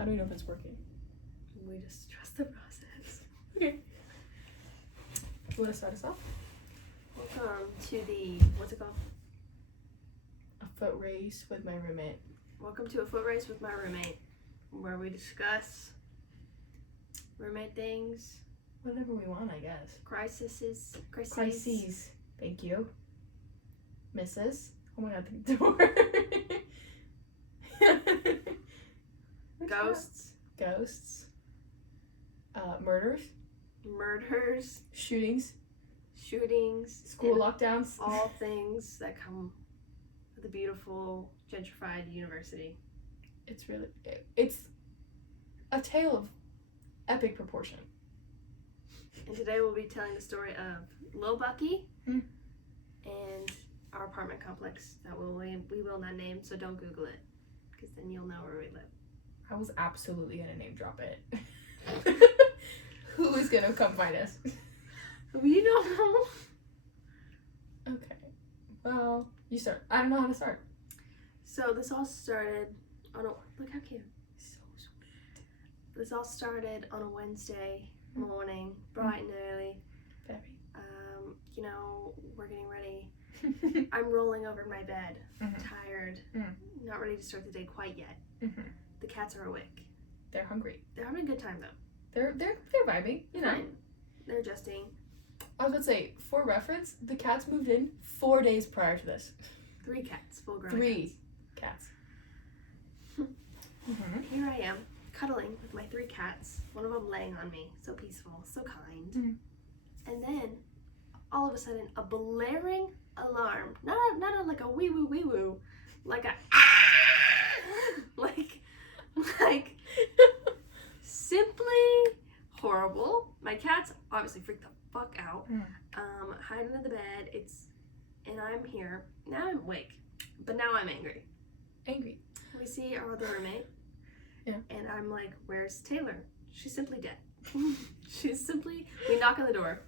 How do we know if it's working? We just trust the process. Okay. You want to start us off? Welcome to the, what's it called? A foot race with my roommate. Welcome to a foot race with my roommate, where we discuss roommate things, Whatever we want, I guess. crises. Thank you. Mrs. Oh my god, the door. Ghosts. Murders. Shootings. School lockdowns. All things that come with a beautiful, gentrified university. It's a tale of epic proportion. And today we'll be telling the story of Lil Bucky and our apartment complex that we will not name, so don't Google it, because then you'll know where we live. I was absolutely gonna name drop it. Who is gonna come find us? We don't know. Okay. Well, you start. I don't know how to start. So this all started on a, look how cute. So sweet. This all started on a Wednesday morning, bright and early. Very. We're getting ready. I'm rolling over in my bed, tired, not ready to start the day quite yet. The cats are awake. They're hungry. They're having a good time though. They're vibing, you know. Fine. They're adjusting. I was gonna say, for reference, the cats moved in 4 days prior to this. 3 cats, full grown 3 cats. Here I am, cuddling with my 3 cats. One of them laying on me, so peaceful, so kind. And then, all of a sudden, a blaring alarm. Not like a wee woo, like a like simply horrible. My cats obviously freaked the fuck out. Hiding in the bed. And I'm here. Now I'm awake, but now I'm angry. We see our other roommate. Yeah. And I'm like, where's Taylor? She's simply dead. We knock on the door.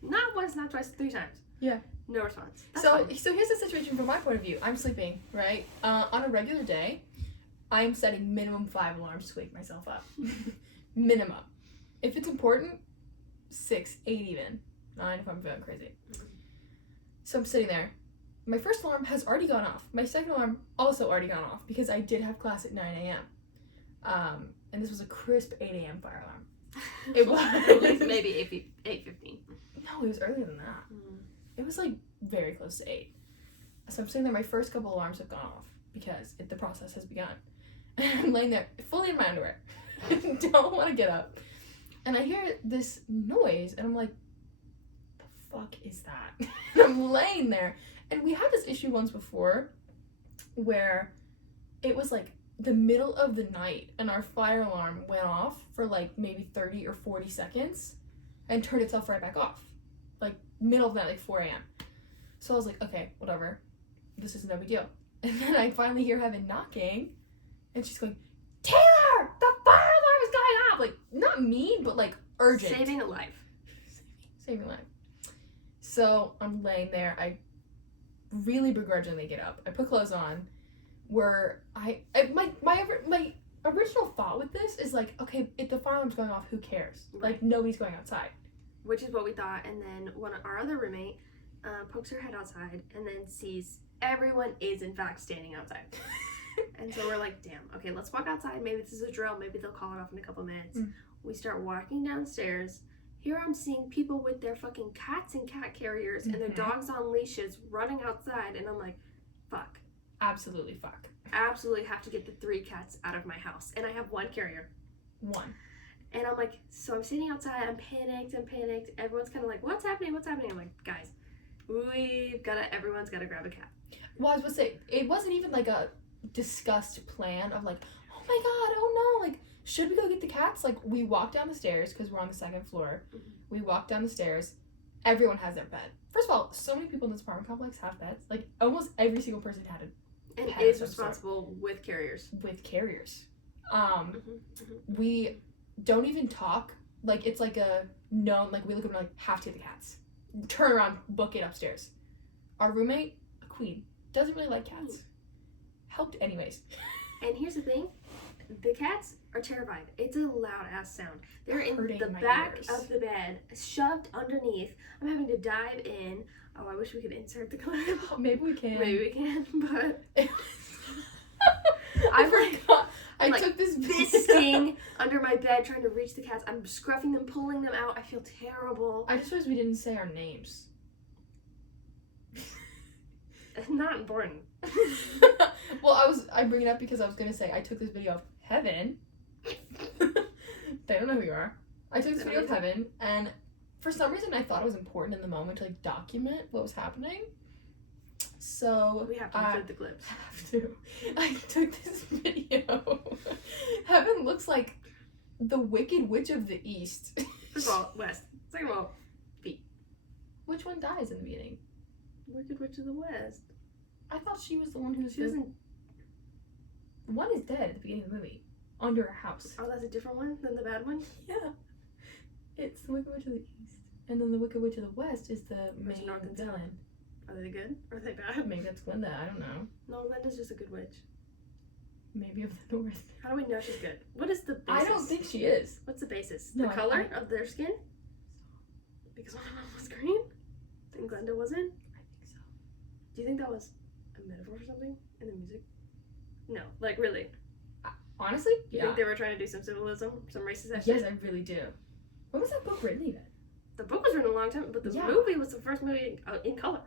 Not once, not twice, 3 times. Yeah. No response. That's So fine. here's the situation from my point of view. I'm sleeping, right? On a regular day, I'm setting minimum 5 alarms to wake myself up. Minimum. If it's important, 6, 8 even. 9 if I'm feeling crazy. So I'm sitting there. My first alarm has already gone off. My second alarm also already gone off because I did have class at 9 a.m. And this was a crisp 8 a.m. fire alarm. It was maybe 8:15. No, it was earlier than that. It was like very close to 8. So I'm sitting there, my first couple alarms have gone off because the process has begun. And I'm laying there fully in my underwear. Don't want to get up. And I hear this noise and I'm like, the fuck is that? And I'm laying there. And we had this issue once before where it was like the middle of the night and our fire alarm went off for like maybe 30 or 40 seconds and turned itself right back off. Like middle of the night, like 4 a.m. So I was like, okay, whatever. This is no big deal. And then I finally hear Heaven knocking and she's going, Taylor, the fire alarm is going off. Like, not mean, but like urgent. Saving a life. Saving a life. So I'm laying there. I really begrudgingly get up. I put clothes on. Where my original thought with this is like, okay, if the fire alarm's going off, who cares? Right. Like, nobody's going outside. Which is what we thought. And then our other roommate pokes her head outside and then sees everyone is in fact standing outside. And so we're like, damn, okay, let's walk outside. Maybe this is a drill. Maybe they'll call it off in a couple minutes. We start walking downstairs. Here I'm seeing people with their fucking cats and cat carriers and their dogs on leashes running outside. And I'm like, fuck. Absolutely fuck. Absolutely have to get the 3 cats out of my house. And I have 1 carrier. 1. And I'm like, so I'm sitting outside. I'm panicked. Everyone's kind of like, what's happening? I'm like, guys, everyone's got to grab a cat. Well, I was going to say, it wasn't even like a discussed plan of like, oh my god, oh no, like, should we go get the cats? Like, we walk down the stairs because we're on the 2nd floor. We walk down the stairs. Everyone has their bed. First of all, so many people in this apartment complex have beds. Like, almost every single person had a and is responsible with carriers. We don't even talk. Like, it's like a known, like, we look at them like, have to get the cats. Turn around, book it upstairs. Our roommate, a queen, doesn't really like cats. Helped anyways. And here's the thing, the cats are terrified. It's a loud ass sound. They're in Hurting the my back ears. of the bed, shoved underneath. I'm having to dive in. Oh, I wish we could insert the clip. Maybe we can. Maybe we can, but I forgot. I like took this fisting under my bed trying to reach the cats. I'm scruffing them, pulling them out. I feel terrible. I just wish we didn't say our names. Not important. Well, I bring it up because I was gonna say I took this video of Heaven. They don't know who you are. I took this video of Heaven, and for some reason I thought it was important in the moment to like document what was happening. So We have to include the clips. I took this video. Heaven looks like the Wicked Witch of the East. First of all, West. Second of all, feet. Which one dies in the beginning? Wicked Witch of the West. I thought she was the one who was. She doesn't. One is dead at the beginning of the movie, under a house. Oh, that's a different one than the bad one? Yeah. It's the Wicked Witch of the East. And then the Wicked Witch of the West is the main North and villain. Are they good? Or are they bad? Maybe that's Glinda, I don't know. No, Glinda's just a good witch. Maybe of the North. How do we know she's good? What is the basis? I don't think she is. What's the basis? No, The color of their skin? Because one of them was green? And Glenda wasn't? I think so. Do you think that was a metaphor for something in the music? No, like really. Honestly? You think they were trying to do some symbolism? Some racist ass Yes, shit? I really do. When was that book written even? The book was written a long time, but the Yeah. movie was the first movie in color.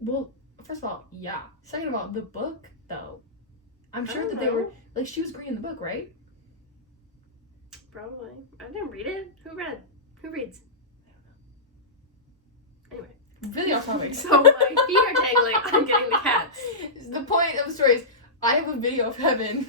Well, first of all, yeah. Second of all, the book, though. I'm I sure don't that they know. were, like, she was green in the book, right? Probably. I didn't read it. Who read? Who reads? Anyway. Really off topic. So my feet are dangling. I'm getting the cats. The point of the story is, I have a video of Heaven.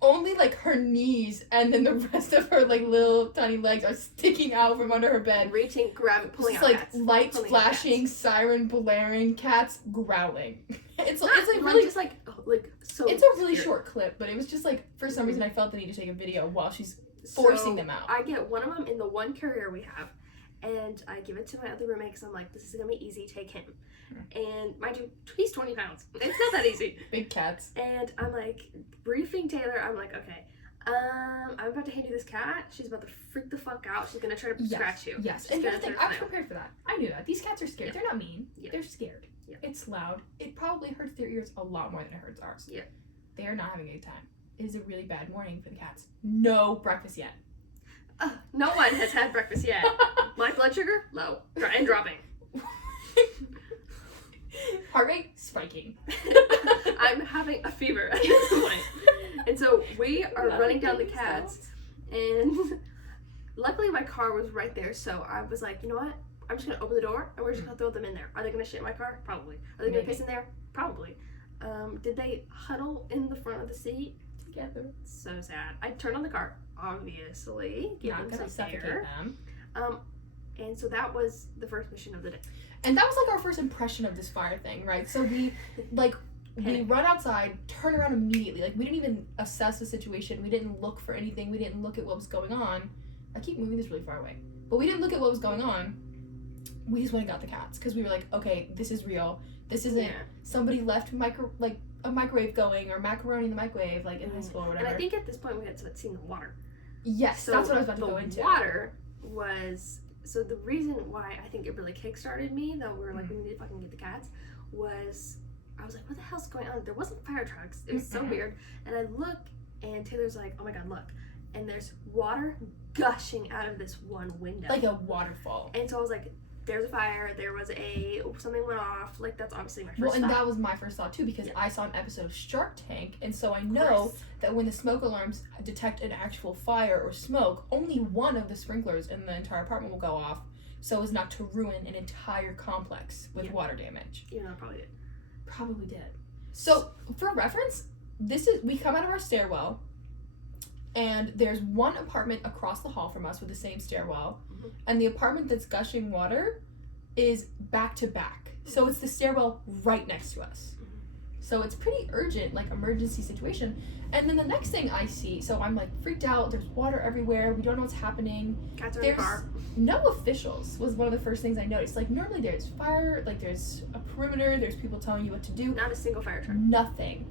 Only like her knees and then the rest of her like little tiny legs are sticking out from under her bed. Reaching, grabbing, pulling Just out like cats. lights Pulling out flashing, cats. siren blaring, cats growling. It's like Not, really just like so. it's a really scary. short clip, but it was just like for some Mhm. reason I felt the need to take a video while she's So, forcing them out. I get one of them in the one carrier we have, and I give it to my other roommate because I'm like, this is gonna be easy. Take him. And mind you, he's 20 pounds. It's not that easy. Big cats. And I'm like briefing Taylor. I'm like, okay. I'm about to hand you this cat. She's about to freak the fuck out. She's gonna try to scratch you. Yes, She's and here's gonna the thing, try I to was snail. prepared for that. I knew that. These cats are scared. Yeah. They're not mean. Yeah. They're scared. Yeah. It's loud. It probably hurts their ears a lot more than it hurts ours. Yeah. They are not having a good time. It is a really bad morning for the cats. No breakfast yet. No one has had breakfast yet. My blood sugar low and dropping. Heart rate spiking. I'm having a fever at this point. And so we are running down the cats, and luckily my car was right there, so I was like, you know what? I'm just gonna open the door and we're just gonna throw them in there. Are they gonna shit in my car? Probably. Are they gonna piss in there? Probably. Did they huddle in the front of the seat? Together. So sad. I turned on the car, obviously. Give Not them gonna some suffocate air. them. And so that was the first mission of the day. And that was like our first impression of this fire thing, right? So we run outside, turn around immediately. Like we didn't even assess the situation. We didn't look for anything. We didn't look at what was going on. I keep moving this really far away. But we didn't look at what was going on. We just went and got the cats because we were like, okay, this is real. This isn't somebody left a microwave going or macaroni in the microwave like in high school or whatever. And I think at this point we had seen the water. Yes, So that's what I was about to go into. The water was, so the reason why I think it really kickstarted me, that we were like, we need to fucking get the cats, was I was like, what the hell's going on? There wasn't fire trucks. It was so weird. And I look, and Taylor's like, oh my god, look. And there's water gushing out of this one window. Like a waterfall. And so I was like, there's a fire, there was something went off. Like, that's obviously my first Well, and thought. that was my first thought too, because I saw an episode of Shark Tank, and so I know that when the smoke alarms detect an actual fire or smoke, only one of the sprinklers in the entire apartment will go off, so as not to ruin an entire complex with water damage. You know, probably did. Probably did. So, for reference, we come out of our stairwell, and there's one apartment across the hall from us with the same stairwell, and the apartment that's gushing water is back to back. So it's the stairwell right next to us. So it's pretty urgent, like emergency situation. And then the next thing I see, so I'm like freaked out, there's water everywhere, we don't know what's happening. Cats are in the car. No officials was one of the first things I noticed. Like normally there's fire, like there's a perimeter, there's people telling you what to do. Not a single fire truck. Nothing.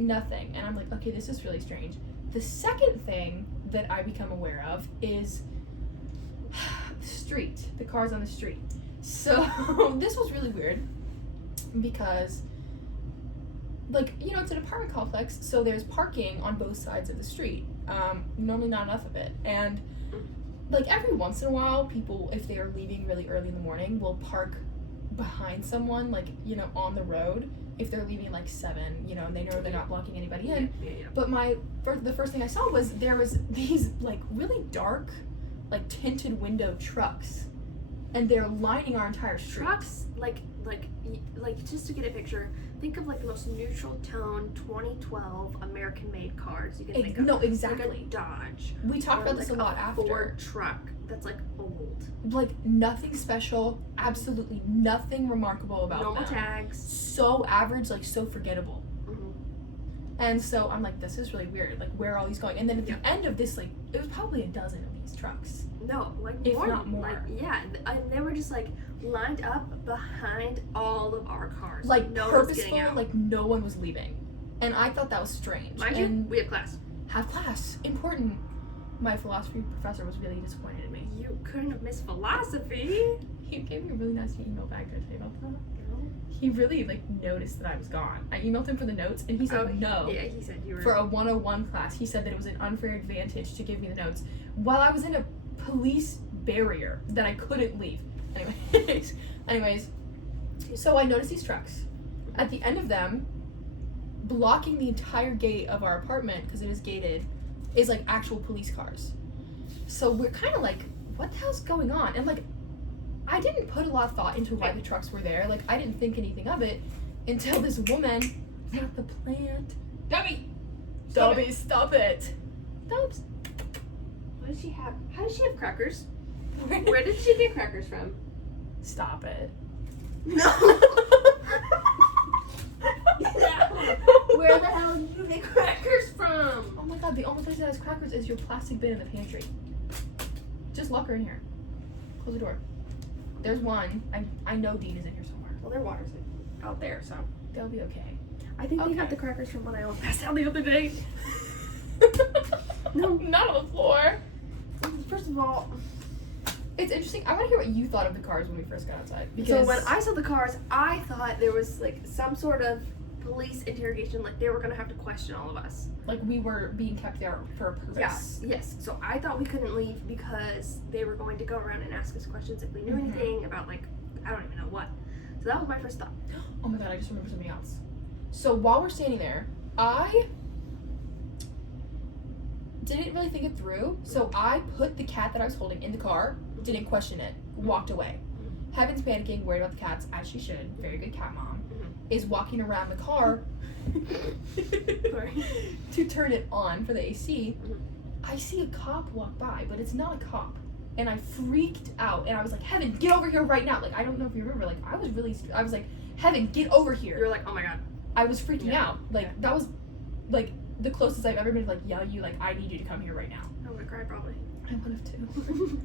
nothing. And I'm like, okay, this is really strange. The second thing that I become aware of is the cars on the street. So this was really weird because, like, you know, it's an apartment complex, so there's parking on both sides of the street. Normally not enough of it. And, like, every once in a while, people, if they are leaving really early in the morning, will park behind someone, like, you know, on the road, if they're leaving, like, 7, you know, and they know they're not blocking anybody in. Yeah. But the first thing I saw was there was these, like, really dark, like, tinted window trucks, and they're lining our entire street. Trucks, like just to get a picture, think of like the most neutral tone 2012 American-made cars you can think of. No, exactly. Like a Dodge. We talked about like this a lot after. Ford truck that's like old. Like, nothing special, absolutely nothing remarkable about Normal them. tags. So average, like, so forgettable. Mm-hmm. And so I'm like, this is really weird. Like, where are all these going? And then at the end of this, like, it was probably a dozen of these trucks. No, like if more, not more. Like, yeah, and they were just like lined up behind all of our cars. Like, no purposeful, one was getting out. like, no one was leaving. And I thought that was strange. Mind you, we have class. Have class. Important. My philosophy professor was really disappointed in me. You couldn't have missed philosophy. He gave me a really nice email back. Did I tell you about that? No. He really, like, noticed that I was gone. I emailed him for the notes, and he said no. Yeah, he said you were. For a 101 class, he said that it was an unfair advantage to give me the notes while I was in a police barrier that I couldn't leave. Anyways, so I noticed these trucks. At the end of them, blocking the entire gate of our apartment, because it is gated, is like actual police cars. So we're kind of like, what the hell's going on? And like, I didn't put a lot of thought into why the trucks were there. Like, I didn't think anything of it until this woman at the plant. Dobby, stop it! Stop it! What did she have? How did she have crackers? Where did she get crackers from? Stop it! No. Where the hell did you get crackers from? Oh my god, the only place that has crackers is your plastic bin in the pantry. Just lock her in here. Close the door. There's one. I know Dean is in here somewhere. Well, their water's out there, so They'll be okay. I think they got the crackers from when I almost passed out the other day. No, not on the floor. First of all, it's interesting. I want to hear what you thought of the cars when we first got outside. So when I saw the cars, I thought there was like some sort of police interrogation, like they were gonna have to question all of us. Like we were being kept there for a purpose. Yes. So I thought we couldn't leave because they were going to go around and ask us questions if we knew anything about, like, I don't even know what. So that was my first thought. Oh my god, I just remembered something else. So while we're standing there, I didn't really think it through. So I put the cat that I was holding in the car, didn't question it, walked away. Heaven's panicking, worried about the cats, as she should. Very good cat mom. Is walking around the car to turn it on for the AC. I see a cop walk by, but it's not a cop. And I freaked out, and I was like, Heaven, get over here right now. Like, I don't know if you remember, like, I was like, Heaven, get over here. You were like, oh my god. I was freaking out. Like, that was, like, the closest I've ever been to, like, yell you, like, I need you to come here right now. I would have cried probably. I would have too.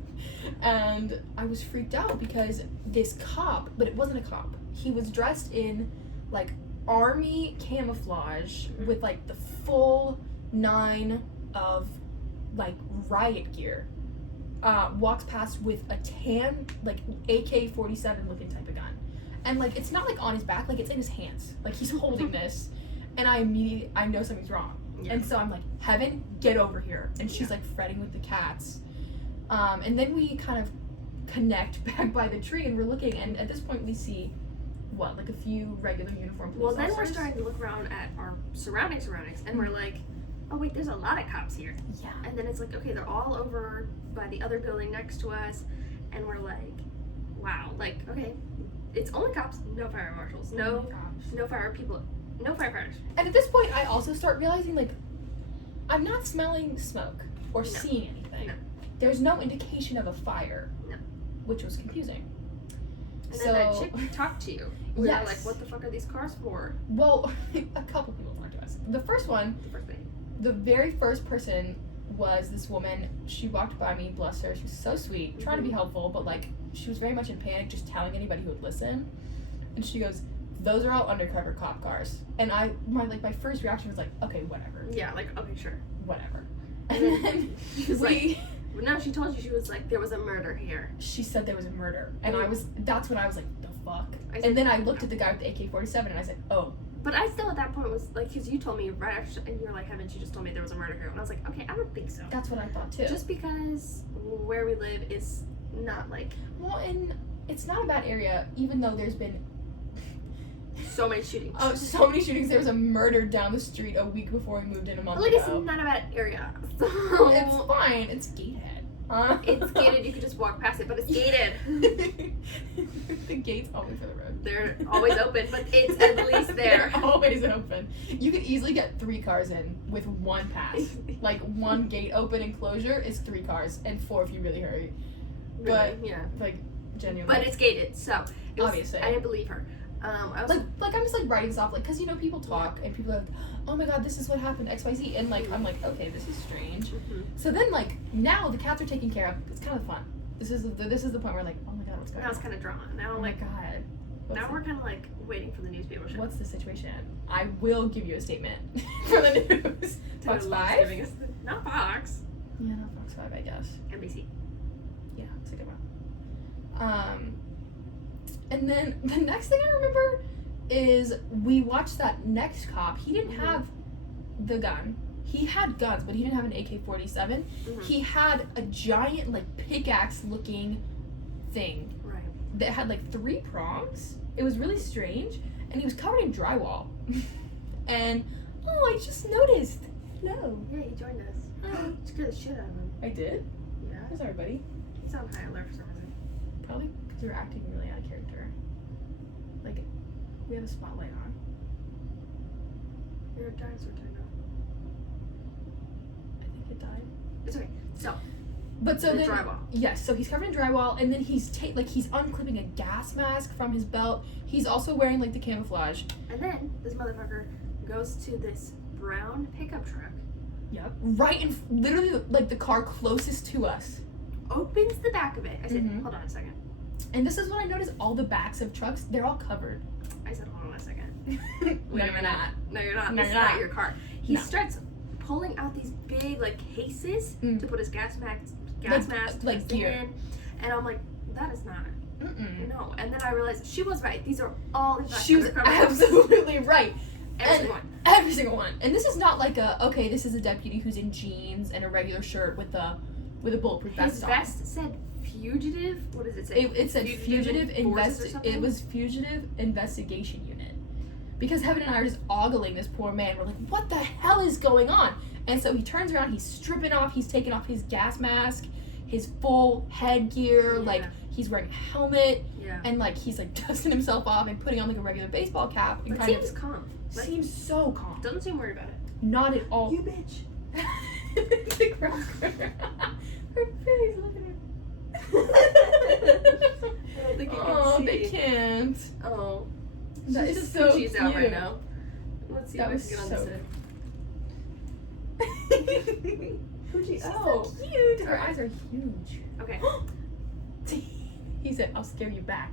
And I was freaked out because this cop, but it wasn't a cop. He was dressed in, like, army camouflage with, like, the full 9 of, like, riot gear. Walks past with a tan, like, AK-47 looking type of gun. And, like, it's not, like, on his back, like, it's in his hands. Like, he's holding this. And I know something's wrong. Yeah. And so I'm like, Heaven, get over here. And she's, like, fretting with the cats. And then we kind of connect back by the tree, and we're looking, and at this point we see, what, like a few regular uniformed police officers? Then we're starting to look around at our surroundings, and we're like, oh wait, there's a lot of cops here. Yeah. And then it's like, okay, they're all over by the other building next to us, and we're like, wow, like, okay, it's only cops, no fire marshals, no fire people, no firefighters. And at this point, I also start realizing, like, I'm not smelling smoke or seeing anything. No. There's no indication of a fire. No. Which was confusing. And then that chick talked to you. We were like, what the fuck are these cars for? Well, a couple people talked to us. The first thing. The very first person was this woman. She walked by me, bless her. She was so sweet, trying to be helpful, but, like, she was very much in panic, just telling anybody who would listen. And she goes, those are all undercover cop cars. And my first reaction was like, okay, whatever. Yeah, like, okay, sure. Whatever. And then she was like, no, she told you, she was like, there was a murder here. She said there was a murder. And that's when I was like, the fuck? Said, and then I looked at the guy with the AK-47 and I said, oh. But I still at that point was like, because you told me right after, and you were like, haven't you just told me there was a murder here? And I was like, okay, I don't think so. That's what I thought too. Just because where we live is not like. Well, and it's not a bad area, even though there's been so many shootings. Oh, so many shootings. There was a murder down the street a week before we moved in a month like, ago. it's not a bad area. So it's fine. It's gated. It's gated. You could just walk past it, but it's gated. The gate's always on the road. They're always open, but it's at least there. They're always open. You could easily get 3 cars in with one pass. Like, one gate open and closure is 3 cars, and 4 if you really hurry. Really? But, yeah. like, genuinely. But it's gated, so. Obviously. I didn't believe her. I was like I'm just like writing stuff, like, because you know people talk and people are like, oh my god, this is what happened, XYZ, and like I'm like, okay, this is strange. So then like now the cats are taken care of. It's kind of fun. This is the point where like, oh my god, what's going on? Now it's kind of drama. Now oh like, my god. Now we're kind of like waiting for the news people show. What's the situation? I will give you a statement for the news. Fox 5? Not Fox. Yeah, not Fox 5, I guess. NBC. Yeah, it's a good one. And then the next thing I remember is we watched that next cop. He didn't have the gun. He had guns, but he didn't have an AK-47. He had a giant, like, pickaxe-looking thing. Right. That had, like, 3 prongs. It was really strange. And he was covered in drywall. And, oh, I just noticed. Hello. Yeah, he joined us. Hi. Scared the shit out of him. I did? Yeah. How's everybody? He's on high alert for some reason. Probably because we were acting really out of character. Like, we have a spotlight on. Your dinosaur turned off. I think it died. It's okay. So. But so then, drywall. Yes, so he's covered in drywall, and then he's he's unclipping a gas mask from his belt. He's also wearing like the camouflage. And then this motherfucker goes to this brown pickup truck. Yep. Right in literally like the car closest to us. Opens the back of it. I said, hold on a second. And this is what I noticed: all the backs of trucks, they're all covered. I said, hold on a second. No, you're not. No, you're not. No, This is you're not not. your car. He starts pulling out these big like cases to put his gas mask like gear. in, and I'm like, that is not. Mm-mm. No. And then I realized she was right. These are all in fact She was absolutely right. Every single one. And this is not like okay, this is a deputy who's in jeans and a regular shirt with a bulletproof vest on. His vest said fugitive. What does it say? It said it was fugitive investigation unit. Because Heaven and I are just ogling this poor man. We're like, what the hell is going on? And so he turns around, he's stripping off, he's taking off his gas mask, his full headgear, like he's wearing a helmet, and like he's like dusting himself off and putting on like a regular baseball cap. And but seems calm. Like, seems so calm. Doesn't seem worried about it. Not at all. You bitch. The girl's her face, look at her. I don't think you can oh, see. they can't. Oh. That is so cute. She's out right now. Let's see that if I can get on so this end. She's Oh. so cute. Her eyes are huge. Okay. He said, I'll scare you back.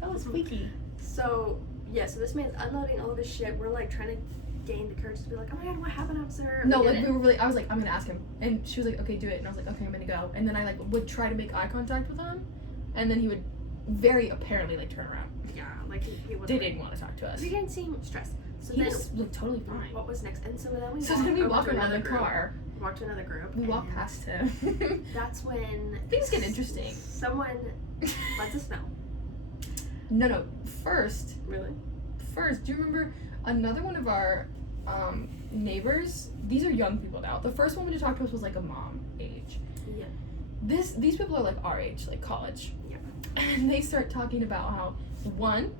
That was squeaky. So, yeah, so this man's unloading all of his shit. We're like trying to gain the courage to be like, oh my god, what happened, officer? No, like we were really, I was like, I'm gonna ask him. And she was like, okay, do it. And I was like, okay, I'm gonna go. And then I like would try to make eye contact with him. And then he would very apparently like turn around. Yeah, like he wasn't. They didn't want to talk to us. He didn't seem stressed. So he then, just looked totally fine. What was next? And so then we walk around the car. Walk to another group. We walk past him. That's when things get interesting. Someone lets us know. No. First, really? First, do you remember another one of our neighbors? These are young people now. The first woman to talk to us was like a mom age. Yeah. These people are like our age, like college. Yeah. And they start talking about how one,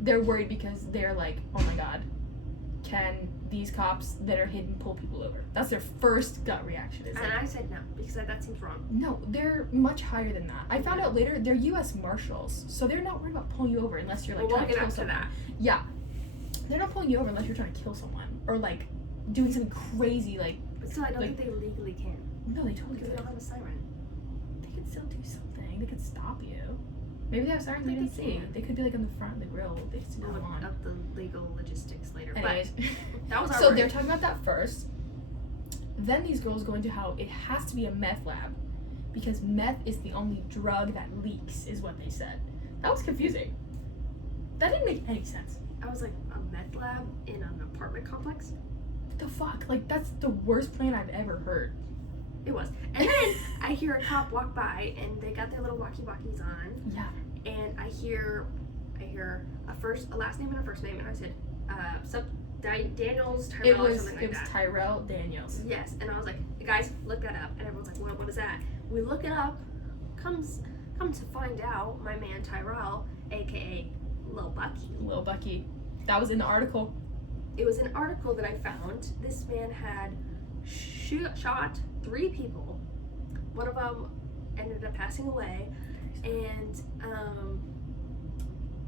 they're worried because they're like, oh my god, can these cops that are hidden pull people over? That's their first gut reaction. Is and like, I said no, because that seems wrong. No, they're much higher than that. I found out later they're U.S. Marshals, so they're not worried about pulling you over unless you're like trying to kill someone. That. Yeah, they're not pulling you over unless you're trying to kill someone or like doing something crazy like. But still, I don't think they legally can. No, they totally Because could. they don't have a siren. They could still do something. They could stop you. Maybe they have sirens we didn't see. They could be like on the front of the grill. They just didn't have We'll them look on. up the legal logistics later. Anyways. But that was our So worry. they're talking about that first. Then these girls go into how it has to be a meth lab because meth is the only drug that leaks, is what they said. That was confusing. That didn't make any sense. I was like, a meth lab in an apartment complex? What the fuck? Like, that's the worst plan I've ever heard. It was. And then I hear a cop walk by and they got their little walkie-talkies on. Yeah. And I hear a last name and a first name, and I said, Daniels, Tyrell, or something like that. It was Tyrell Daniels. Yes, and I was like, guys, look that up. And everyone's like, what is that? We look it up. Comes to find out, my man Tyrell, aka Lil Bucky. Lil Bucky. That was in the article. It was an article that I found. This man had shot 3 people. One of them ended up passing away, and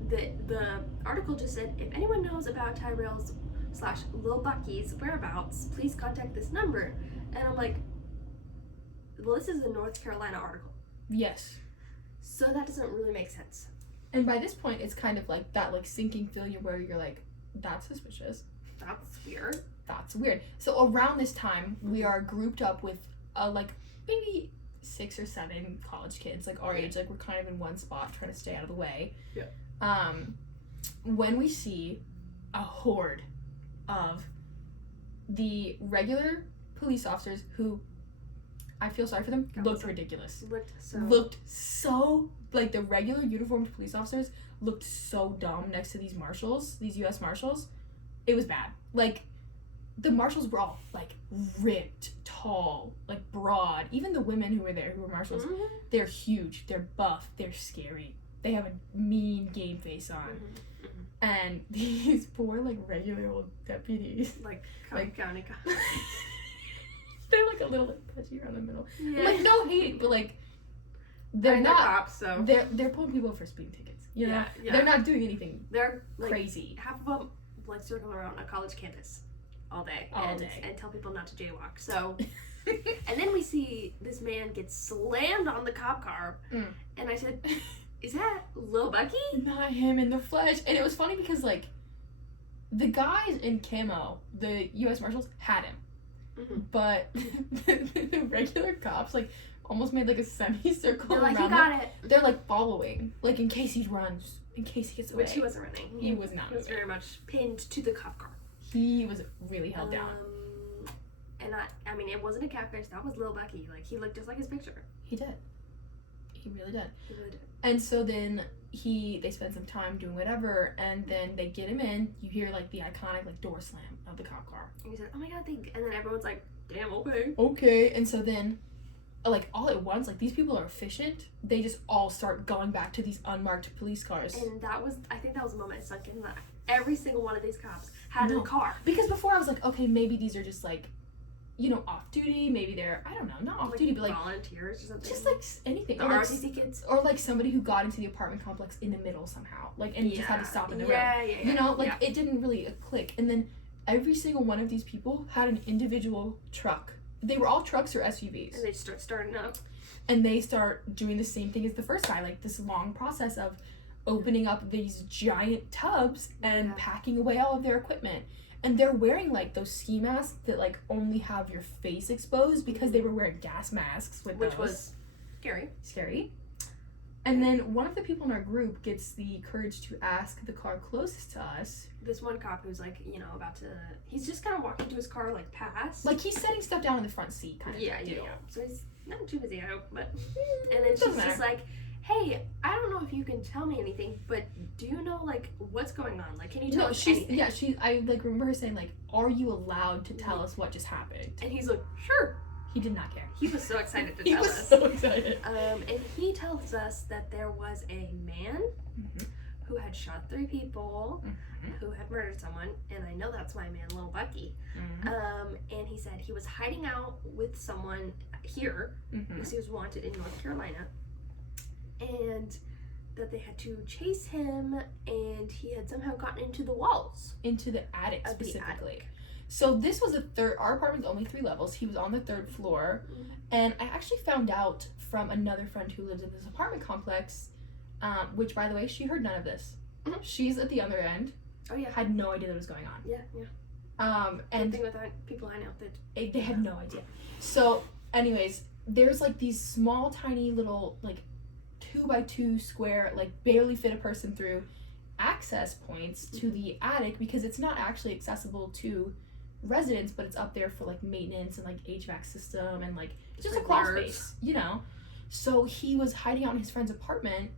the article just said, if anyone knows about Tyrell's / Lil Bucky's whereabouts, please contact this number. And I'm like, well, this is a North Carolina article, Yes. so that doesn't really make sense. And by this point, it's kind of like that like sinking feeling where you're like, that's suspicious. That's weird. That's weird. So around this time, we are grouped up with like maybe 6 or 7 college kids, like our age. Like we're kind of in one spot, trying to stay out of the way. Yeah. When we see a horde of the regular police officers who, I feel sorry for them, looked ridiculous. Looked so like the regular uniformed police officers looked so dumb next to these marshals, these U.S. marshals. It was bad. Like, the marshals were all, like, ripped, tall, like, broad. Even the women who were there, who were marshals, they're huge, they're buff, they're scary. They have a mean game face on. And these poor, like, regular old deputies. Like they're, like, a little, like, pudgy around the middle. Yeah. Like, no hate, but, like, they're not cops, so they're pulling people for speeding tickets. You know? Yeah. They're not doing anything they're like, crazy. half of them like circle around a college campus all day and tell people not to jaywalk. So, and then we see this man get slammed on the cop car, and I said, "Is that Lil Bucky?" Not him in the flesh. And it was funny because like the guys in camo, the U.S. Marshals had him, but the regular cops like almost made like a semicircle around him. He got it. They're like following, like in case he runs, in case he gets away. Which he wasn't running. He was not. He was very much pinned to the cop car. He was really held down. And I mean, it wasn't a catfish. That was Lil Bucky. Like, he looked just like his picture. He did. He really did. He really did. And so then they spend some time doing whatever, and then they get him in. You hear like the iconic like door slam of the cop car. And he said, "Oh my god!" And then everyone's like, "Damn, okay." Okay. And so then, like all at once, like these people are efficient. They just all start going back to these unmarked police cars. And I think that was the moment it sunk in that every single one of these cops had a car. Because before I was like, okay, maybe these are just like, you know, off duty. Maybe they're, I don't know, not off duty, but like volunteers or something. Just like anything. The ROTC kids. Or like somebody who got into the apartment complex in the middle somehow, like and just had to stop in the road. Yeah. You know, like it didn't really click. And then every single one of these people had an individual truck. They were all trucks or SUVs. And they start starting up. And they start doing the same thing as the first guy, like this long process of opening up these giant tubs and packing away all of their equipment. And they're wearing like those ski masks that like only have your face exposed because they were wearing gas masks with which those. Was scary. And then one of the people in our group gets the courage to ask the car closest to us. This one cop who's like, you know, he's just kind of walking to his car like past. Like he's setting stuff down in the front seat kind of Yeah. So he's not too busy, I hope, but and then she's just like, "Hey, I don't know if you can tell me anything, but do you know like what's going on? Like, can you tell us anything?" Yeah, I like remember her saying like, "Are you allowed to tell us what just happened?" And he's like, "Sure." He did not care. He was so excited to tell us. He was so excited. And he tells us that there was a man who had shot 3 people, who had murdered someone, and I know that's my man, Lil Bucky. And he said he was hiding out with someone here because he was wanted in North Carolina, and that they had to chase him, and he had somehow gotten into the walls. Into the attic specifically. So this was our apartment's only 3 levels. He was on the 3rd floor. And I actually found out from another friend who lives in this apartment complex, which, by the way, she heard none of this. Mhm. She's at the other end. Oh yeah. Had no idea that was going on. Yeah. And thing with people I know that they had no idea. So, anyways, there's like these small, tiny little like 2x2 square, like barely fit a person through access points to the attic because it's not actually accessible to residents, but it's up there for like maintenance and like HVAC system and like just a crawl space, you know. So he was hiding out in his friend's apartment,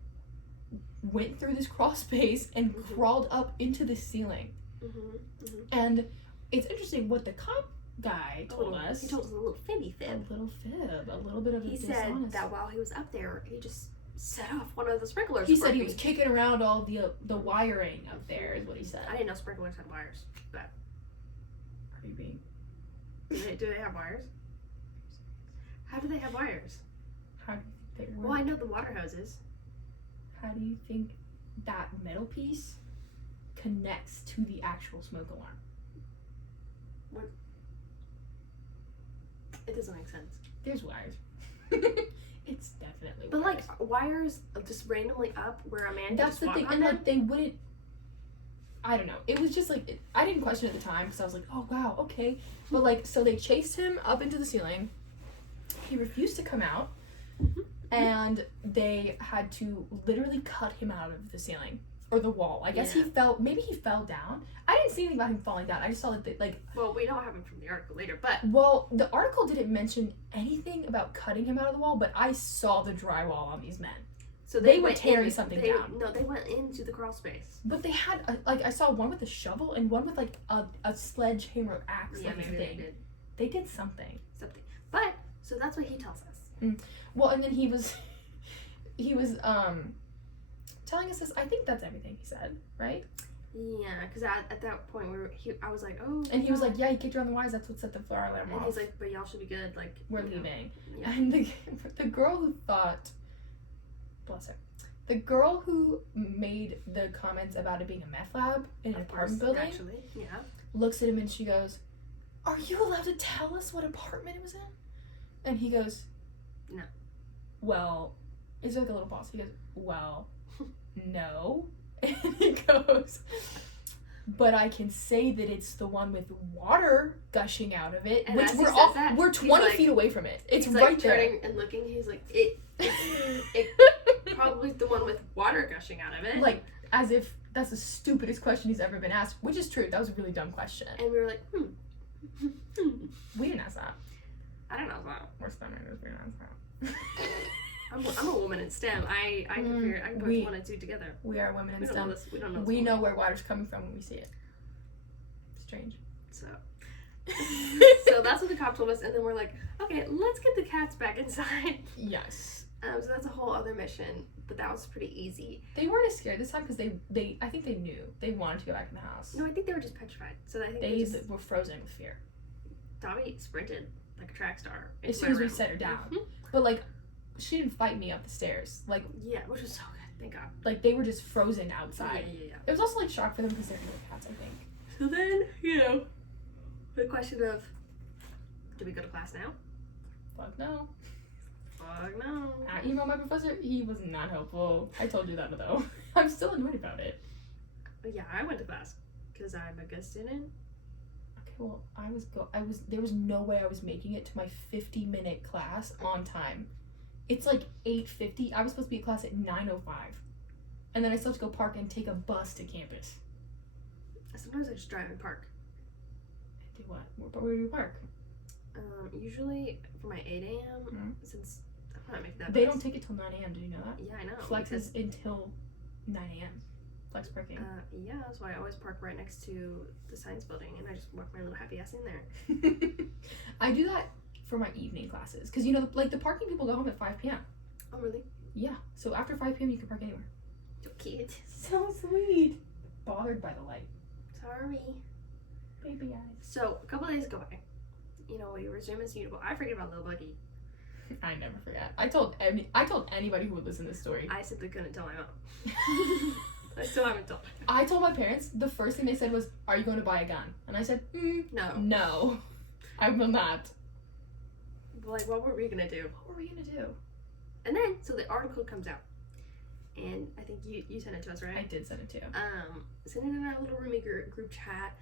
went through this crawl space and crawled up into the ceiling. And it's interesting what the cop guy told us. He told us a little fibby fib. A little fib, a little bit of a He dishonest. said that while he was up there, he just set off one of the sprinklers. He said he was kicking around all the wiring up there, is what he said. I didn't know sprinklers had wires, but Are you being? do they have wires? How do they have wires? How do you think they work? Well, I know the water hoses. How do you think that metal piece connects to the actual smoke alarm? It doesn't make sense. There's wires. It's definitely But wires. like wires just randomly up where a man can That's just the walk thing, on and them? like they wouldn't. I don't know. It was just like I didn't question it at the time because I was like, oh wow, okay. But like, so they chased him up into the ceiling. He refused to come out, and they had to literally cut him out of the ceiling or the wall. I guess he fell. Maybe he fell down. I didn't see anything about him falling down. I just saw that they, like. Well, we know what happened from the article later, but. Well, the article didn't mention anything about cutting him out of the wall, but I saw the drywall on these men. So they were tearing something down. No, they went into the crawl space. But they had, I saw one with a shovel and one with, like, a sledgehammer axe. Yeah, like maybe thing. they did. They did something. But, so that's what he tells us. Well, and then he was telling us this. I think that's everything he said, right? Yeah, because at that point, I was like, oh. And he was like, yeah, you kicked around the wires. That's what set the fire alarm off. And he's like, but y'all should be good. Like, we're leaving. Yeah. And the girl who thought, bless her, the girl who made the comments about it being a meth lab in an apartment building, actually, yeah, looks at him and she goes, "Are you allowed to tell us what apartment it was in?" And he goes, "No." Well, it's like a little pause. He goes, "Well, no." And he goes, "But I can say that it's the one with water gushing out of it," and which we're 20 feet away from it. It's right like, there. Turning and looking, he's like, it probably the one with water gushing out of it. Like, as if that's the stupidest question he's ever been asked, which is true. That was a really dumb question. And we were like, We didn't ask that. I don't know that. We're STEMers. We didn't ask that. I'm a woman in STEM. I can figure. I can put one and two together. We are women in STEM. We don't know. We know where water's coming from when we see it. Strange. So that's what the cop told us, and then we're like, okay, let's get the cats back inside. Yes. So that's a whole other mission, but that was pretty easy. They weren't as scared this time because they I think they knew they wanted to go back in the house. No, I think they were just petrified. So I think they were frozen with fear. Tommy sprinted like a track star as soon as we set her down. But like, she didn't fight me up the stairs. Like, yeah, which was so good. Thank God. Like, they were just frozen outside. Yeah. It was also like shock for them because they're little cats, I think. So then, the question of, do we go to class now? Fuck no. Fuck no. I emailed my professor. He was not helpful. I told you that though. I'm still annoyed about it. Yeah, I went to class because I'm a good student. Okay, well, there was no way I was making it to my 50-minute class on time. It's like 8:50. I was supposed to be at class at 9:05. And then I still have to go park and take a bus to campus. Sometimes I just drive and park. Do what? Where do you park? Usually for my 8 a.m. Since I'm not making that. They don't take it till 9 a.m. Did you know that? Yeah, I know. Flex is until 9 a.m. Flex parking. Yeah, that's why I always park right next to the science building, and I just walk my little happy ass in there. I do that for my evening classes because the parking people go home at 5 p.m. Oh really? Yeah. So after 5 p.m. you can park anywhere. You're cute. So sweet. Bothered by the light. Sorry. Baby eyes. So a couple days ago, we resume as usual. I forget about Lil Bucky. I never forget. I told anybody who would listen to this story. I simply couldn't tell my mom. I still haven't told her. I told my parents. The first thing they said was, "Are you going to buy a gun?" And I said, "No, I will not." Like, what were we gonna do? What were we gonna do? And then, so the article comes out, and I think you sent it to us, right? I did send it to you. Sent it in our little roomie group chat.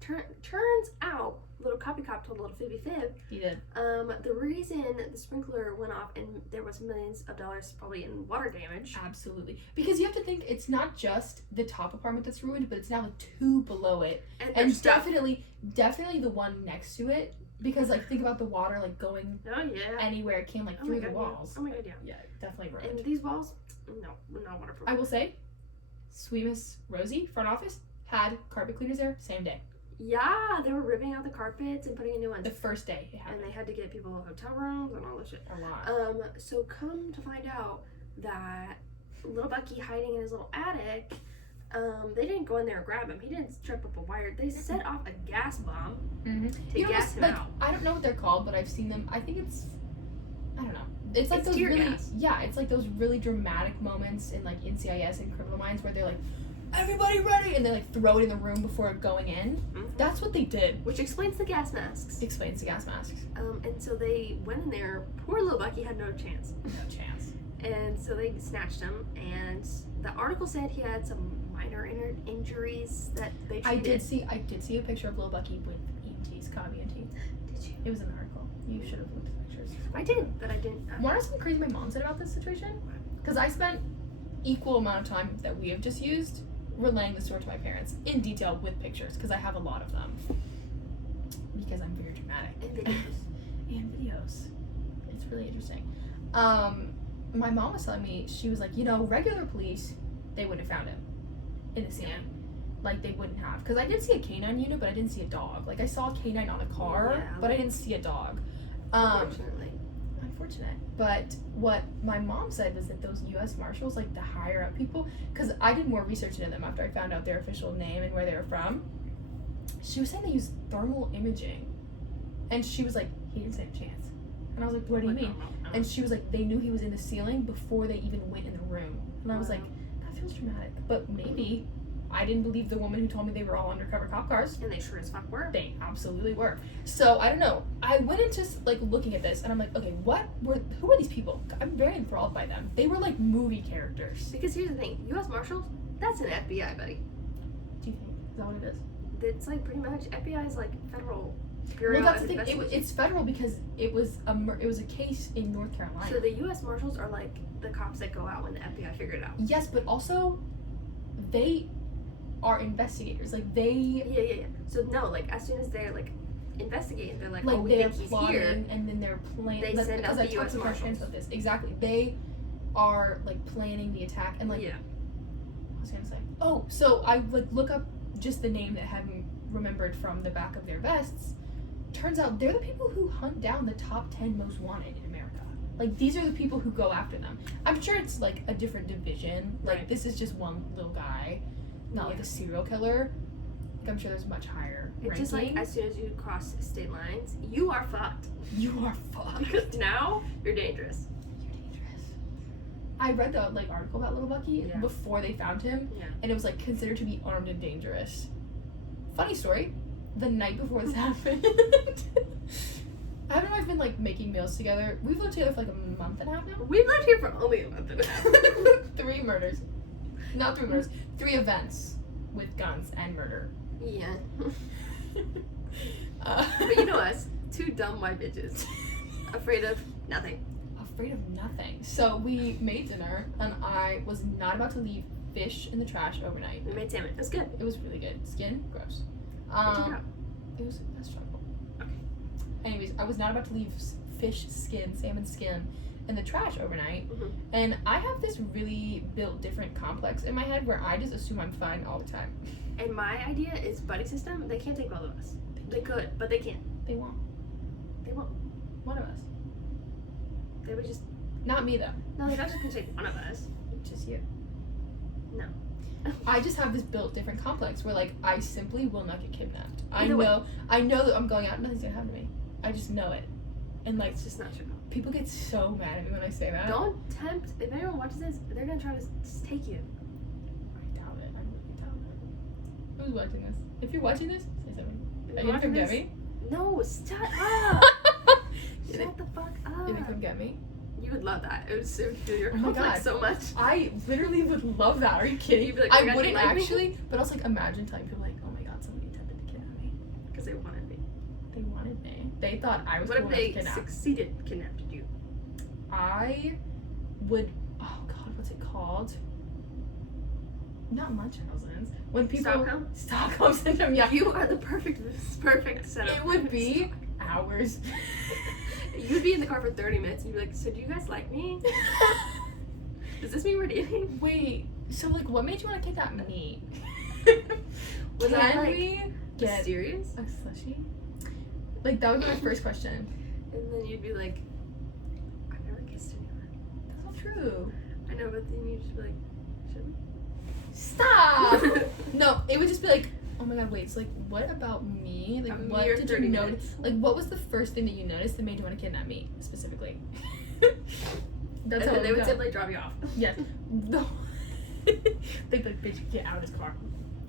Turns out, little copy cop told little Phoebe Fib. He did. The reason the sprinkler went off and there was millions of dollars probably in water damage. Absolutely. Because you have to think, it's not just the top apartment that's ruined, but it's now the two below it. And definitely the one next to it. Because, like, think about the water, like, going anywhere. It came, like, through the walls. Oh my god, yeah. Yeah, definitely ruined. And these walls, no, not waterproof. I will say, sweet Miss Rosie, front office, had carpet cleaners there, same day. Yeah, they were ripping out the carpets and putting in new ones. The first day it happened. And they had to get people hotel rooms and all this shit. A lot. So come to find out that Lil Bucky hiding in his little attic, they didn't go in there and grab him. He didn't trip up a wire. They set off a gas bomb to gas him out. I don't know what they're called, but I've seen them. I think it's, I don't know. It's like those really, gas. Yeah, it's like those really dramatic moments in like NCIS and Criminal Minds where they're like, everybody ready, and they like throw it in the room before going in. That's what they did. Which explains the gas masks. Explains the gas masks. And so they went in there. Poor Lil Bucky had no chance. No chance. And so they snatched him. And the article said he had some minor injuries that they treated. I did see a picture of Lil Bucky with EMTs, Cobb EMT. Did you? It was in the article. You should have looked at the pictures. I did, but I didn't. Want to know something crazy my mom said about this situation? Because I spent equal amount of time that we have just used relaying the story to my parents in detail with pictures, because I have a lot of them. Because I'm very dramatic. And videos. And videos. It's really interesting. My mom was telling me, she was like, you know, regular police, they wouldn't have found him in the scene. Yeah. Like, they wouldn't have. Because I did see a canine unit, but I didn't see a dog. Like, I saw a canine on a car, but I didn't see a dog. Unfortunate. But what my mom said was that those U.S. Marshals, like the higher up people, because I did more research into them after I found out their official name and where they were from. She was saying they use thermal imaging. And she was like, he didn't stand a chance. And I was like, what do you mean? And she was like, they knew he was in the ceiling before they even went in the room. And I was like, that feels dramatic. But maybe. I didn't believe the woman who told me they were all undercover cop cars. And they sure as fuck were. They absolutely were. So, I don't know. I went into, like, looking at this, and I'm like, okay, who were these people? I'm very enthralled by them. They were, like, movie characters. Because here's the thing. U.S. Marshals, that's an FBI, buddy. Do you think? Is that what it is? It's, like, pretty much, FBI is, like, federal bureau. Well, that's the thing. It's federal because it was a case in North Carolina. So the U.S. Marshals are, like, the cops that go out when the FBI figured it out. Yes, but also, they are investigators. Like, they... Yeah. So, no, like, as soon as they're, like, investigating, they're like, oh, we they're think he's plotting, here. and then they're planning... They send out the U.S. Marshals. About this. Exactly. They are, like, planning the attack, and, like... Yeah. What was I gonna say? Oh, so I, like, look up just the name that I hadn't remembered from the back of their vests. Turns out they're the people who hunt down the top 10 most wanted in America. Like, these are the people who go after them. I'm sure it's, like, a different division. Like, right. This is just one little guy. Not like a serial killer. Like, I'm sure there's much higher It's ranking. just like, as soon as you cross state lines, you are fucked. You are fucked. Because now, you're dangerous. You're dangerous. I read the, like, article about Lil Bucky before they found him. Yeah. And it was, like, considered to be armed and dangerous. Funny story. The night before this happened... Adam and I have been, like, making meals together. We've lived together for, like, a month and a half now. We've lived here for only a month and a half. 3 murders. Not 3 murders. 3 events with guns and murder. Yeah. But you know us. 2 dumb white bitches. Afraid of nothing. Afraid of nothing. So we made dinner, and I was not about to leave fish in the trash overnight. We made salmon. It was good. It was really good. Skin? Gross. It was a struggle. Okay. Anyways, I was not about to leave fish skin, salmon skin, in the trash overnight. And I have this really built different complex in my head where I just assume I'm fine all the time. And my idea is buddy system. They can't take both of us. They could, but they can't. They won't. They won't. One of us. They would just... Not me, though. No, they're not just gonna take one of us. Just you. No. I just have this built different complex where, like, I simply will not get kidnapped. I Either way. know that I'm going out and nothing's gonna happen to me. I just know it. And, like, It's just not true. people get so mad at me when I say that. Don't tempt... If anyone watches this, they're gonna try to just take you. I doubt it. I really doubt it. Who's watching this? If you're watching this, say something. Are you gonna Watching come get this? me? No, shut up! You Shut the fuck up. gonna come get me? You would love that. It would fill your Oh my complex God. so much. I literally would love that. Are you kidding? You'd be like, I wouldn't like me? actually, but also like imagine telling people like, oh my God, somebody attempted to kidnap me. Because they wanted me. They wanted me. They thought I was What cool if enough to they kidnap. succeeded kidnapping you? I would. Oh God, what's it called? Not Munchausen's. When people Stockholm syndrome. Yeah. You are the perfect setup. It would be hours. You'd be in the car for 30 minutes and you'd be like, so do you guys like me? Does this mean we're dating? Wait. So like, what made you want to kidnap me? Was Can I, like, we get mysterious? a slushie? Like that would be my first question. And then you'd be like, I've never kissed anyone. That's not true. I know, but then you'd just be like, should we? Stop! No, it would just be like, oh my God, wait, so like, what about me? Like, what did you notice? Like, what was the first thing that you noticed that made you want to kidnap me, specifically? That's how and then they would go. simply drop you off. Yes. No. They'd be like, bitch, get out of his car.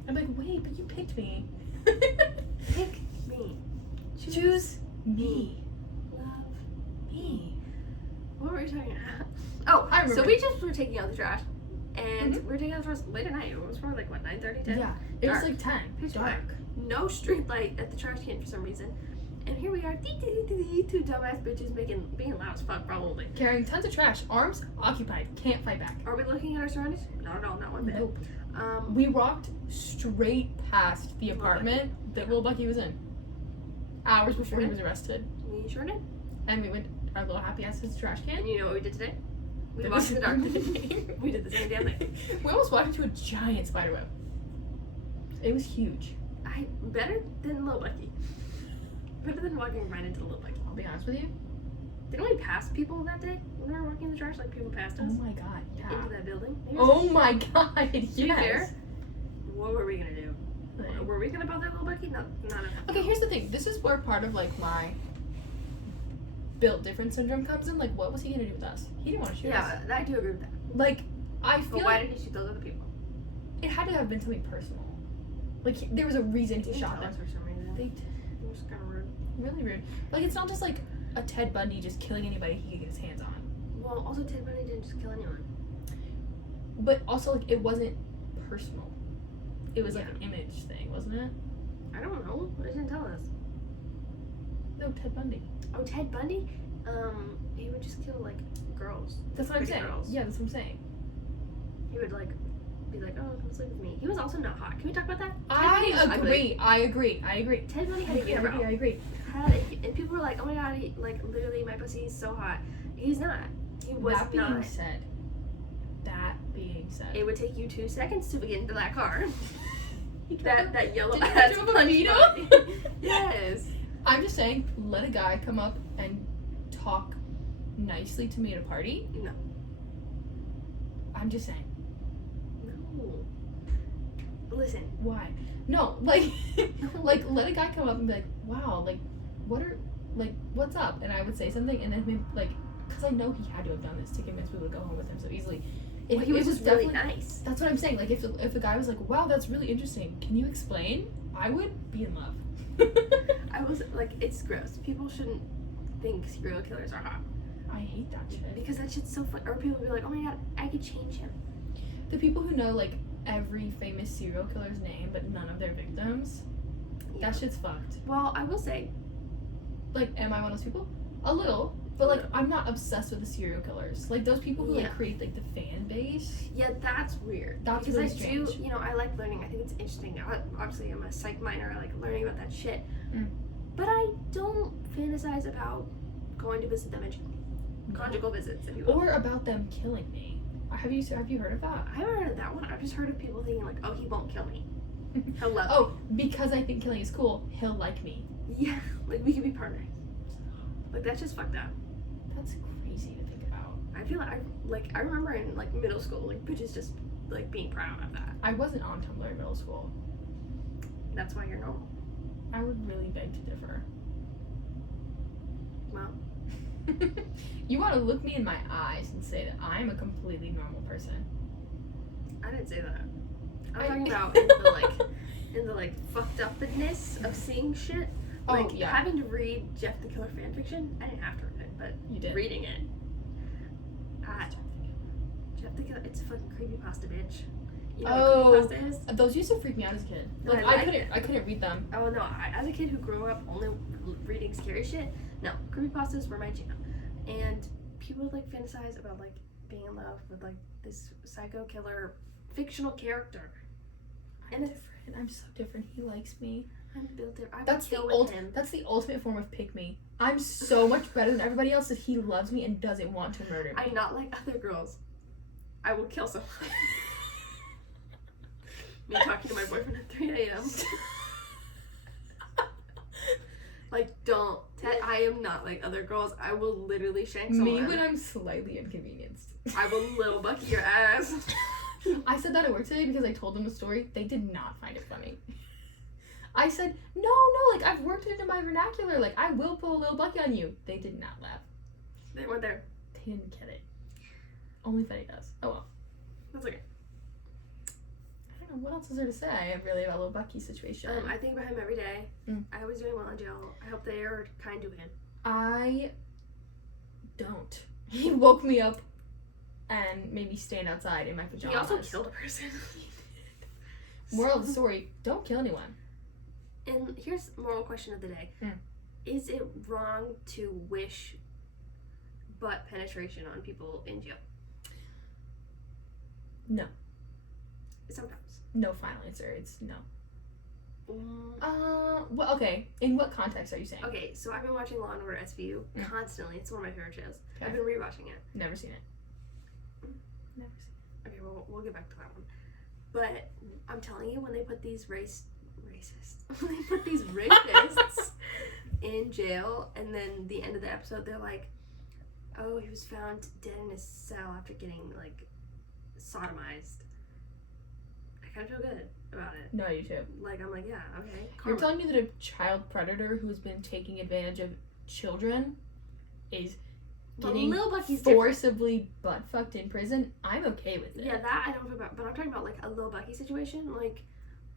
I'm like, wait, but you picked me. Pick me. Choose me. Love Me. What were we talking about? Oh, I remember. so we just were taking out the trash. And we were taking out the trash late at night. It was probably like, what, 9:30, 10? Yeah. It was Dark. like 10. Pitch Dark. black. No street light at the trash can for some reason. And here we are, two dumbass bitches being loud as fuck, probably. Carrying tons of trash. Arms occupied. Can't fight back. Are we looking at our surroundings? No, not one bit. Nope. We walked straight past the apartment that Lil Bucky was in. Hours before he was arrested. We sure did. And we went our little happy ass to the trash can. And you know what we did today? We Did walked in the dark. the- We did the same damn thing. We almost walked into a giant spider web. It was huge. Better than Lil Bucky. Better than walking right into Lil Bucky. I'll be honest with you. Didn't we pass people that day when we were walking in the trash? Like people passed Oh us my God. Yeah. into that building? Maybe Oh my God. Yes. To be fair, what were we gonna do? Like- Were we gonna bother Lil Bucky? Not enough. Okay, here's the thing. This is where part of like my built different syndrome comes in. Like, what was he gonna do with us? He didn't want to shoot us. Yeah, I do agree with that. Like, I But feel why like did he shoot those other people? it had to have been something personal. Like, there was a reason he Didn't shot tell them. us for some reason. They It was kind of rude. really rude. Like, it's not just like a Ted Bundy just killing anybody he could get his hands on. Well, also Ted Bundy didn't just kill anyone. But also, like, it wasn't personal. It was like Yeah. an image thing, wasn't it? I don't know. They didn't tell us. No, Ted Bundy. Oh, Ted Bundy? He would just kill like girls. That's what I'm Pretty saying. girls. Yeah, that's what I'm saying. He would like be like, "Oh, come sleep with me." He was also not hot. Can we talk about that? Ted I Bundy was ugly. agree. Ted Bundy had a I unibrow. agree. And people were like, "Oh my God, he, like literally my pussy is so hot." He's not. He was That being not. said, It would take you 2 seconds to get into that car. He drove that yellow Did he ass drive a punch Vito? buggy. Yes. I'm just saying, let a guy come up and talk nicely to me at a party. No. I'm just saying. No. Listen. Why? No, like, like let a guy come up and be like, wow, like, what's up? And I would say something, and then maybe, like, because I know he had to have done this to convince people to go home with him so easily. Well, he was just really definitely- nice. That's what I'm saying. Like, if the guy was like, wow, that's really interesting, can you explain? I would be in love. I was like, it's gross. People shouldn't think serial killers are hot. I hate that shit. Because that shit's so fun. Or people be like, oh my God, I could change him. The people who know, like, every famous serial killer's name, but none of their victims, Yeah. that shit's fucked. Well, I will say, Like, am I one of those people? A little. But, like, I'm not obsessed with the serial killers. Like, those people who, Yeah. like, create, like, the fan base. yeah, that's weird. That's because really I strange. do, I like learning. I think it's interesting. Obviously, I'm a psych minor. I like learning about that shit. Mm. But I don't fantasize about going to visit them in conjugal visits, if you will. Or about them killing me. Have you heard of that? I haven't heard of that one. I've just heard of people thinking like, oh, he won't kill me. He'll love me. Oh, because I think killing is cool, he'll like me. Yeah, like we could be partners. Like that's just fucked up. That's crazy to think about. I feel like I remember in like middle school, like bitches just like being proud of that. I wasn't on Tumblr in middle school. That's why you're normal. I would really beg to differ. Well, You want to look me in my eyes and say that I'm a completely normal person. I didn't say that. I'm I- talking about in the like fucked upness of seeing shit. Oh, Like yeah. having to read Jeff the Killer fanfiction. I didn't have to read it, but You did. reading it. you have to get, it's a fucking creepypasta, bitch. You know Oh, what creepypasta is? those used to freak me out as a kid. No, Like, I I like couldn't read them. Oh no, as a kid who grew up only reading scary shit, no, creepypastas were my jam. And people would like fantasize about like being in love with like this psycho killer fictional character. I'm different. I'm so different. He likes me. I'm built different. I That's would kill the with him. That's the ultimate form of pick me. I'm so much better than everybody else that he loves me and doesn't want to murder me. I'm not like other girls. I will kill someone. Me talking to my boyfriend at 3 a.m. Like, don't. I am not like other girls. I will literally shank someone. Me when I'm slightly inconvenienced. I will Lil Bucky your ass. I said that at work today because I told them the story. They did not find it funny. I said, no, like, I've worked it into my vernacular. Like, I will pull a Lil Bucky on you. They did not laugh. They weren't there. They didn't get it. Only Fetty does. Oh, well. That's okay. I don't know. What else is there to say, really, about Lil Bucky's situation? I think about him every day. I hope he's doing well in jail. I hope they are kind to him. I don't. He woke me up and made me stand outside in my pajamas. He also killed a person. Moral of the story, don't kill anyone. And here's moral question of the day. Is it wrong to wish butt penetration on people in jail? No. Sometimes. No final answer. It's no. Well, okay. In what context are you saying? Okay, so I've been watching Law & Order SVU constantly. It's one of my favorite shows. Okay. I've been rewatching it. Never seen it. Never seen it. Okay, well, we'll get back to that one. But I'm telling you, when they put these racists in jail, and then the end of the episode, they're like, oh, he was found dead in his cell after getting, like, sodomized. I kind of feel good about it. No, you too. Like, I'm like, yeah, okay. You're telling me that a child predator who's been taking advantage of children is getting Lil Bucky's forcibly butt-fucked in prison? I'm okay with it. Yeah, that I don't feel about, but I'm talking about, like, a Lil Bucky situation. Like,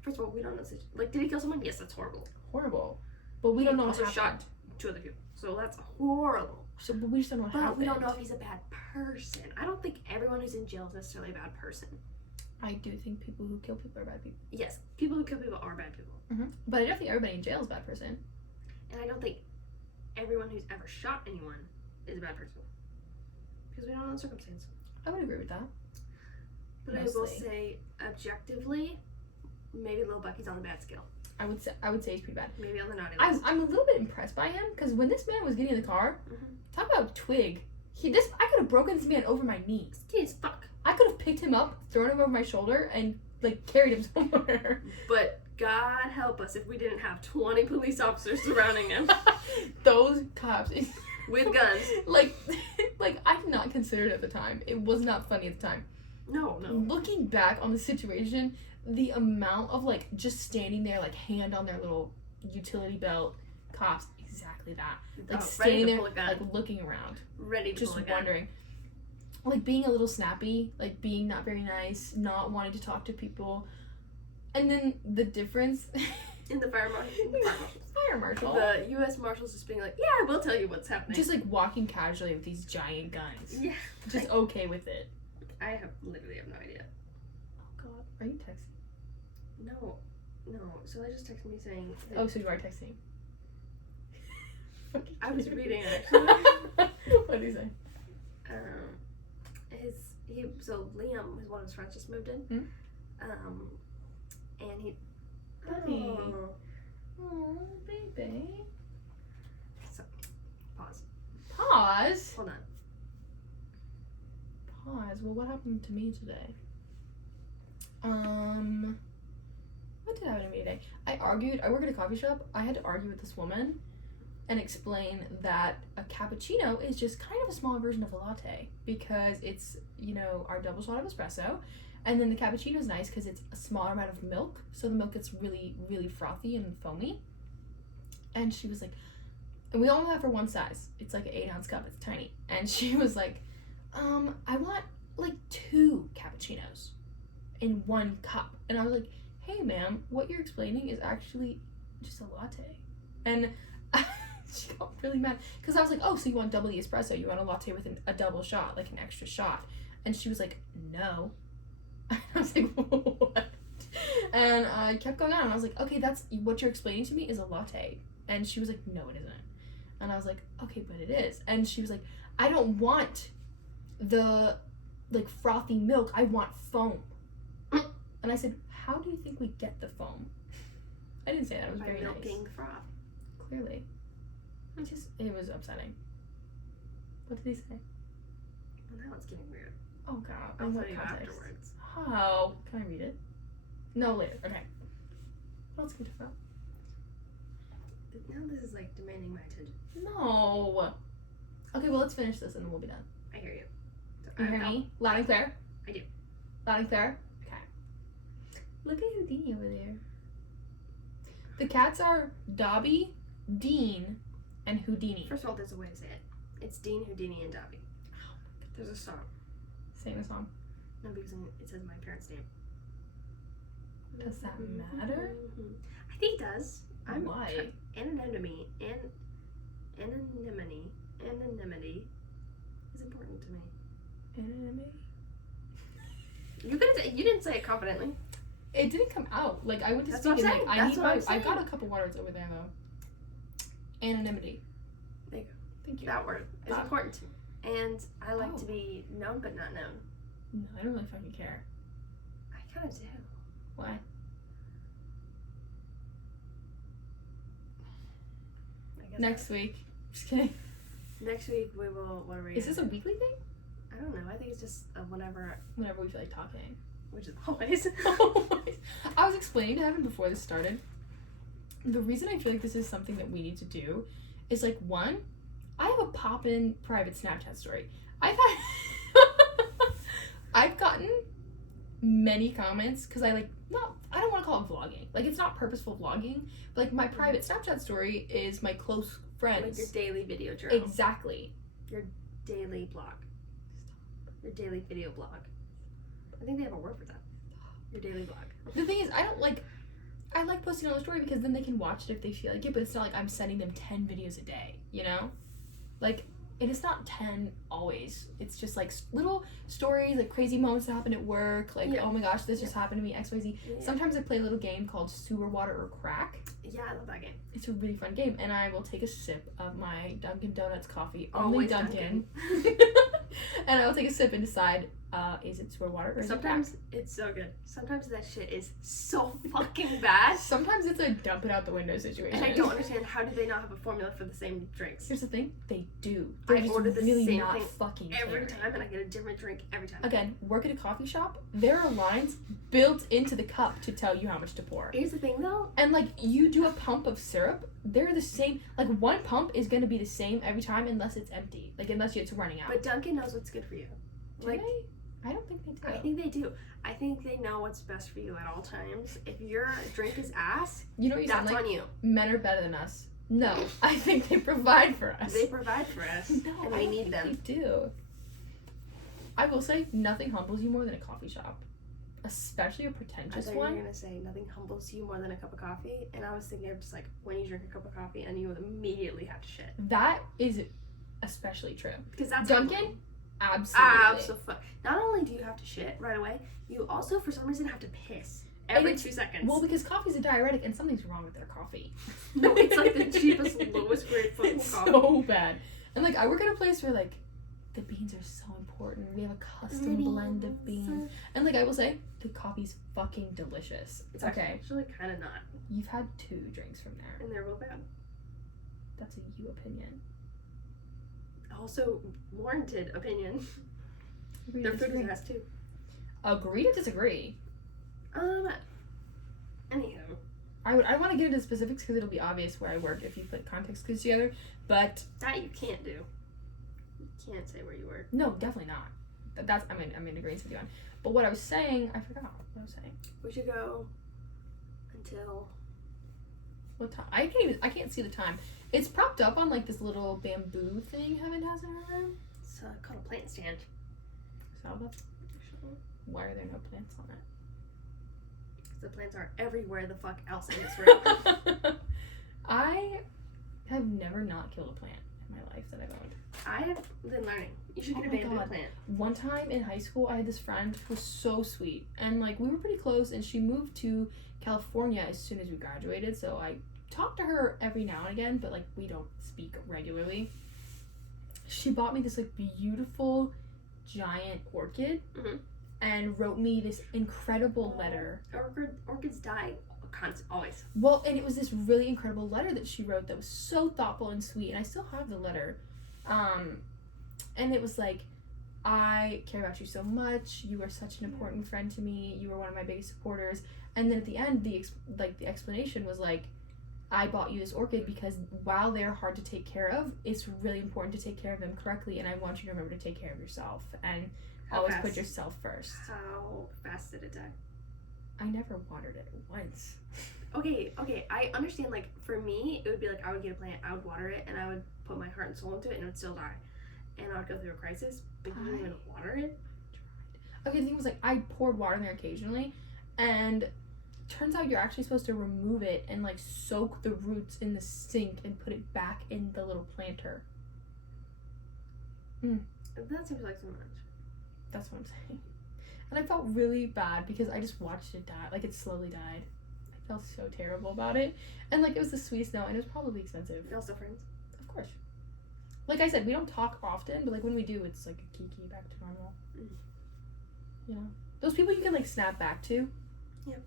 first of all, we don't know the situation. Like, did he kill someone? Yes, that's horrible. Horrible. But we don't know what also happened. shot 2 other people. So that's horrible. So, but we just don't know what happened. But we don't know if he's a bad person. I don't think everyone who's in jail is necessarily a bad person. I do think people who kill people are bad people. Yes, people who kill people are bad people. But I don't think everybody in jail is a bad person. And I don't think everyone who's ever shot anyone is a bad person. Because we don't know the circumstance. I would agree with that. But mostly. I will say, objectively, maybe Lil Bucky's on the bad scale. I would say he's pretty bad. Maybe on the naughty list. I'm a little bit impressed by him because when this man was getting in the car, talk about twig. I could have broken this man over my knees. He is fuck. I could have picked him up, thrown him over my shoulder, and like carried him somewhere. But God help us if we didn't have 20 police officers surrounding him. Those cops with guns. like I did not consider it at the time. It was not funny at the time. No. Looking back on the situation, the amount of like just standing there, like hand on their little utility belt, cops, exactly that. Like standing there, like looking around, ready to just wondering. Like being a little snappy, like being not very nice, not wanting to talk to people, and then the difference in the fire marshal, the U.S. Marshals just being like, "Yeah, I will tell you what's happening." Just like walking casually with these giant guns. Yeah, just okay with it. I literally have no idea. Oh God, are you texting? No. So I just texted me saying. Oh, so you are texting. I was reading actually. What did he say? So Liam, one of his friends, just moved in. And he. Buddy. Oh, baby. So, pause. Hold on. Pause. Well, what happened to me today? What did happen to me today? I work at a coffee shop. I had to argue with this woman and explain that a cappuccino is just kind of a small version of a latte because it's, our double shot of espresso, and then the cappuccino is nice because it's a smaller amount of milk, so the milk gets really, really frothy and foamy. And she was like, and we only have for one size. It's like an 8-ounce cup. It's tiny. And she was like, I want like 2 cappuccinos in 1 cup. And I was like, hey ma'am, what you're explaining is actually just a latte. And she got really mad. Because I was like, oh, so you want double the espresso? You want a latte with a double shot, like an extra shot? And she was like, no. I was like, what? And I kept going on, and I was like, okay, that's what you're explaining to me is a latte. And she was like, no, it isn't. And I was like, okay, but it is. And she was like, I don't want the, like, frothy milk. I want foam. And I said, how do you think we get the foam? I didn't say that. It was very nice. By milking the froth. Clearly. It was upsetting. What did he say? Well, now it's getting weird. Oh, God. I'll tell you afterwards. How? Can I read it? No, later. Okay. What else can we talk about? Now this is, like, demanding my attention. No. Okay, well, let's finish this and then we'll be done. I hear you. So, you hear me? Loud and clear? I do. Loud and clear? Okay. Look at Houdini over there. The cats are Dobby, Dean, and Houdini. First of all, there's a way to say it. It's Dean, Houdini, and Dobby. Oh, there's a song. Sing a song. No, because it says my parents' name. Does that matter? Mm-hmm. I think it does. Why? Anonymity is important to me. Anonymity? You didn't say it confidently. It didn't come out. Like, I went to That's speak what I'm and, saying. I got a couple words over there, though. Anonymity. There you go. Thank you. That word is important to me. And I like to be known but not known. No, I don't really fucking care. I kind of do. Why? Next week. Just kidding. Next week we will. What are we? Is this a weekly thing? I don't know. I think it's just whenever we feel like talking. Which is always. I was explaining to Evan before this started. The reason I feel like this is something that we need to do is, like, one, I have a pop-in private Snapchat story. I've gotten many comments because I don't want to call it vlogging. Like, it's not purposeful vlogging, but, like, my private Snapchat story is my close friends. Like your daily video journal. Exactly. Your daily blog. Your daily video blog. I think they have a word for that. Your daily blog. The thing is, I like posting on the story because then they can watch it if they feel like it, but it's not like I'm sending them 10 videos a day, you know? Like, it is not 10 always. It's just, like, little stories, like, crazy moments that happen at work, like, oh my gosh, this just happened to me, XYZ. Yeah. Sometimes I play a little game called Sewer Water or Crack. Yeah, I love that game. It's a really fun game, and I will take a sip of my Dunkin' Donuts coffee, Always only Dunkin'. And I will take a sip and decide, is it sewer water or is Sometimes it crack? It's so good. Sometimes that shit is so fucking bad. Sometimes it's a dump it out the window situation. And I don't understand, how do they not have a formula for the same drinks? Here's the thing, they do. I order the really same not thing fucking every caring. time, and I get a different drink every time. Again, work at a coffee shop, there are lines built into the cup to tell you how much to pour. Here's the thing though. And, like, you do a pump of syrup, they're the same. Like, one pump is going to be the same every time unless it's empty. Like, unless it's running out. But Dunkin' knows what's good for you. Do they? I don't think they do. I think they do. I think they know what's best for you at all times. If your drink is ass, you know what you that's sound like? on you. Men are better than us. No, I think they provide for us. They provide for us. No, and I we don't need think them. they do. I will say, nothing humbles you more than a coffee shop. Especially a pretentious I thought one. you were going to say nothing humbles you more than a cup of coffee. And I was thinking of just like when you drink a cup of coffee and you immediately have to shit. That is especially true. Because that's Dunkin'? Absolutely. Not only do you have to shit right away, you also for some reason have to piss every 2 seconds. Well, because coffee's a diuretic and something's wrong with their coffee. No, it's like the cheapest, lowest grade fucking It's coffee. so bad. And, like, I work at a place where, like, the beans are so important. We have a custom blend of beans. And, like, I will say, the coffee's fucking delicious. It's okay. actually kind of not. You've had 2 drinks from there. And they're real bad. That's a you opinion. Also, warranted opinion. Agree Their to food disagree. is ass too. Agree to disagree. Anywho. I want to get into specifics because it'll be obvious where I work if you put context clues together, but... That you can't do. You can't say where you work. No, definitely not. That's, I'm in agreement with you on. But what I was saying, I forgot what I was saying. We should go until... What time? I can't see the time. It's propped up on, like, this little bamboo thing Heaven has in her room. It's called a plant stand. So that's... Why are there no plants on it? The plants are everywhere the fuck else in this room. have never not killed a plant in my life that I've owned. I have been learning. You should Oh get my abandoned God. plant. One time in high school, I had this friend who was so sweet, and like we were pretty close, and she moved to California as soon as we graduated, so I talk to her every now and again, but like we don't speak regularly. She bought me this like beautiful giant orchid and wrote me this incredible letter. Orchids die always. Well, and it was this really incredible letter that she wrote that was so thoughtful and sweet, and I still have the letter. And it was like, I care about you so much. You are such an important friend to me. You were one of my biggest supporters. And then at the end, the explanation was like, I bought you this orchid because while they're hard to take care of, it's really important to take care of them correctly, and I want you to remember to take care of yourself and always put yourself first. How fast did it die? I never watered it once. Okay, I understand, like, for me, it would be like, I would get a plant, I would water it, and I would put my heart and soul into it, and it would still die. And I would go through a crisis, but you didn't even water it? Okay, the thing was, like, I poured water in there occasionally, and turns out you're actually supposed to remove it and like soak the roots in the sink and put it back in the little planter. That seems like too much. That's what I'm saying. And I felt really bad because I just watched it die. Like, it slowly died. I felt so terrible about it. And like, it was the sweetest note, and it was probably expensive. You're still friends? Of course. Like I said, we don't talk often, but like when we do, it's like a kiki back to normal. You know, those people you can like snap back to. Yep.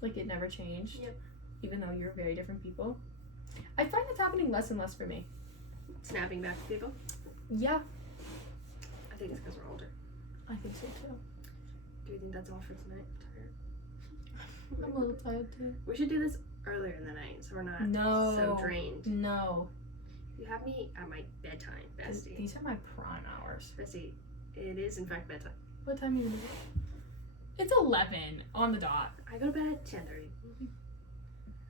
Like, it never changed. Yep. Even though you're very different people. I find that's happening less and less for me. Snapping back to people? Yeah. I think it's because we're older. I think so too. Do you think that's all for tonight? I'm tired. I'm a little tired too. We should do this earlier in the night so we're not so drained. No. You have me at my bedtime, bestie. These are my prime hours. Bestie, it is in fact bedtime. What time is it? It's 11 on the dot. I go to bed at 10:30.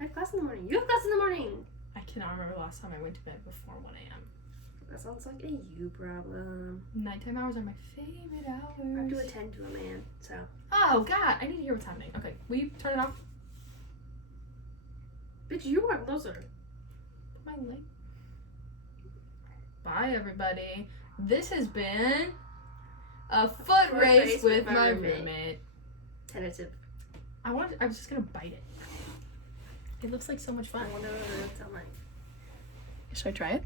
I have class in the morning. You have class in the morning. I cannot remember the last time I went to bed before 1 a.m. That sounds like a you problem. Nighttime hours are my favorite hours. I have to attend to a man, so. Oh, God. I need to hear what's happening. Okay, will you turn it off? Bitch, you are closer. Put my leg. Bye, everybody. This has been a foot race with my roommate. Tentative. I was just gonna bite it. It looks like so much fun. I wonder what it's like. Should I try it?